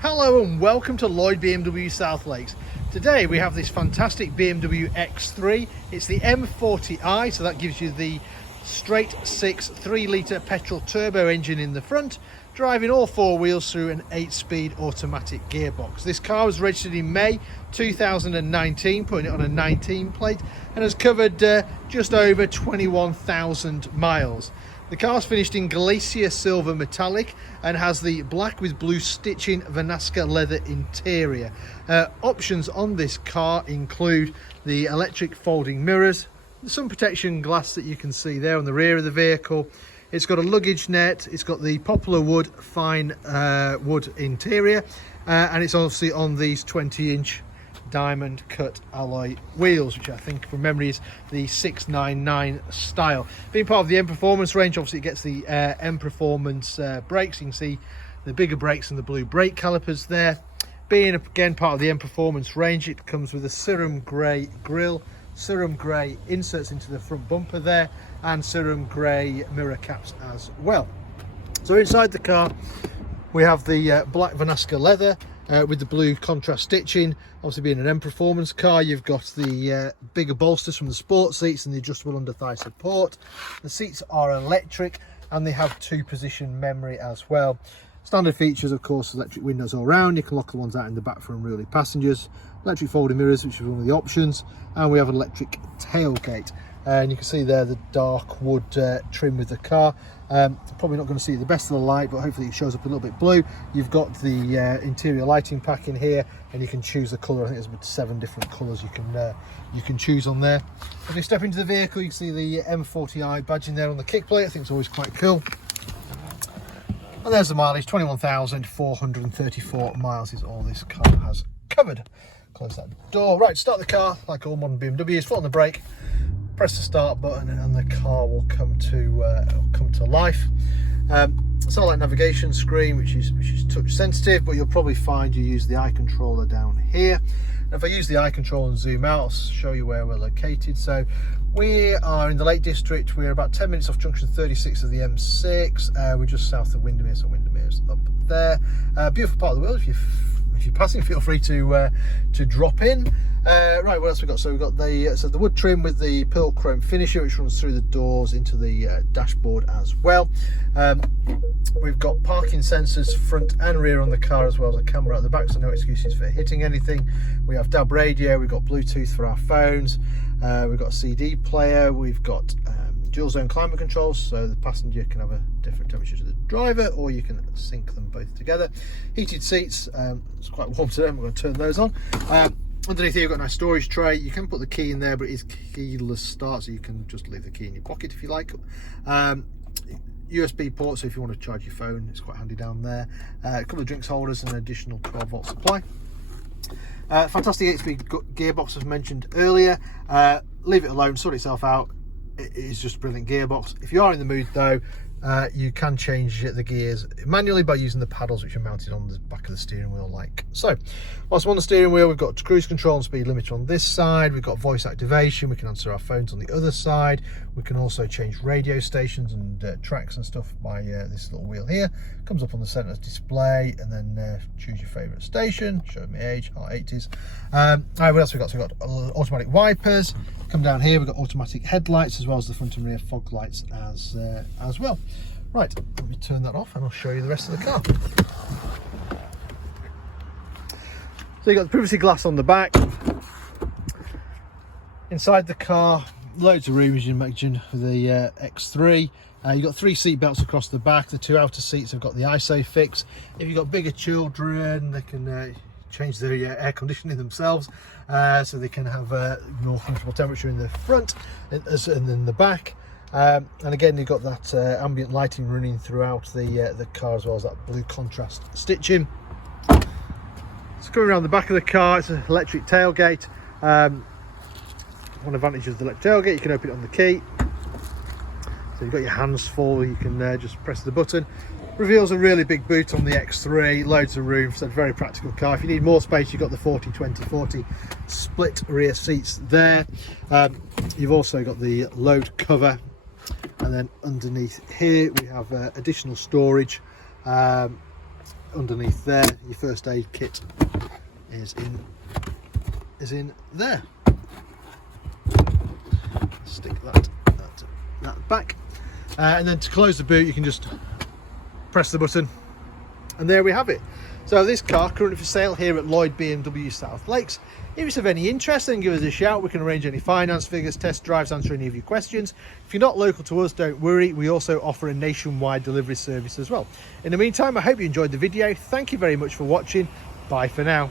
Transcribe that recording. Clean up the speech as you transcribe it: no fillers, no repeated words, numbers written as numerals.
Hello and welcome to Lloyd BMW South Lakes. Today we have this fantastic BMW X3. It's the M40i, so that gives you the straight 6 3-litre petrol turbo engine in the front, driving all four wheels through an 8-speed automatic gearbox. This car was registered in May 2019, putting it on a 19 plate, and has covered just over 21,000 miles. The car's finished in Glacier Silver metallic and has the black with blue stitching Vernasca leather interior. Options on this car include the electric folding mirrors, the sun protection glass that you can see there on the rear of the vehicle. It's got a luggage net, it's got the poplar wood fine wood interior, and it's obviously on these 20-inch diamond cut alloy wheels, which I think from memory is the 699 style. Being part of the M Performance range, obviously it gets the M Performance brakes. You can see the bigger brakes and the blue brake calipers there. Being again part of the M Performance range, it comes with a serum grey grille, serum grey inserts into the front bumper there, and serum grey mirror caps as well. So inside the car we have the black Vernasca leather with the blue contrast stitching. Obviously being an M Performance car, you've got the bigger bolsters from the sport seats and the adjustable under thigh support. The seats are electric and they have 2-position memory as well. Standard features, of course, electric windows all round. You can lock the ones out in the back for unruly passengers. Electric folding mirrors, which is one of the options, and we have an electric tailgate. And you can see there the dark wood trim with the car. Probably not going to see the best of the light, but hopefully it shows up a little bit blue. You've got the interior lighting pack in here, and you can choose the colour. I think there's about 7 different colours you can choose on there. If you step into the vehicle, you can see the M40i badge in there on the kick plate. I think it's always quite cool. And there's the mileage, 21,434 miles is all this car has covered. Close that door. Right, start the car like all modern BMWs. Foot on the brake, press the start button, and the car will come to life. Satellite navigation screen, which is touch sensitive, but you'll probably find you use the eye controller down here. And if I use the eye control and zoom out, I'll show you where we're located. So we are in the Lake District. We're about 10 minutes off junction 36 of the M6. We're just south of Windermere, so Windermere's up there. Beautiful part of the world. If you're passing, feel free to drop in. Right, what else we got? So we've got the wood trim with the pearl chrome finisher, which runs through the doors into the dashboard as well. We've got parking sensors front and rear on the car, as well as a camera at the back, so no excuses for hitting anything. We have DAB radio, we've got Bluetooth for our phones, we've got a CD player, we've got dual zone climate control, so the passenger can have a different temperature to the driver, or you can sync them both together. Heated seats, it's quite warm today, I'm going to turn those on. Underneath here you've got a nice storage tray. You can put the key in there, but it is keyless start, so you can just leave the key in your pocket if you like. USB port, so if you want to charge your phone, it's quite handy down there. A couple of drinks holders and an additional 12-volt supply. Fantastic 8-speed gearbox as mentioned earlier. Leave it alone, sort itself out. It is just a brilliant gearbox. If you are in the mood though, you can change the gears manually by using the paddles, which are mounted on the back of the steering wheel like so. Whilst I'm on the steering wheel, we've got cruise control and speed limiter on this side. We've got voice activation. We can answer our phones on the other side. We can also change radio stations and tracks and stuff by this little wheel here. Comes up on the centre display, and then choose your favourite station. Show me age, R80s. Alright, what else we got? So we've got automatic wipers. Come down here, we've got automatic headlights, as well as the front and rear fog lights as well. Right, let me turn that off and I'll show you the rest of the car. So you've got the privacy glass on the back. Inside the car, loads of room, as you imagine, for the X3. You've got 3 seat belts across the back. The 2 outer seats have got the ISOFIX. If you've got bigger children, they can change their air conditioning themselves, so they can have a more comfortable temperature in the front and in the back. And again, you've got that ambient lighting running throughout the car, as well as that blue contrast stitching. So coming around the back of the car, it's an electric tailgate. One advantage of the electric tailgate, you can open it on the key. So you've got your hands full, you can just press the button. Reveals a really big boot on the X3, loads of room, so it's a very practical car. If you need more space, you've got the 40-20-40 split rear seats there. You've also got the load cover, and then underneath here we have additional storage underneath there. Your first aid kit is in there. Stick that back, and then to close the boot you can just press the button, and there we have it. So this car currently for sale here at Lloyd BMW South Lakes. If it's of any interest, then give us a shout. We can arrange any finance figures, test drives, answer any of your questions. If you're not local to us, don't worry, we also offer a nationwide delivery service as well. In the meantime, I hope you enjoyed the video. Thank you very much for watching. Bye for now.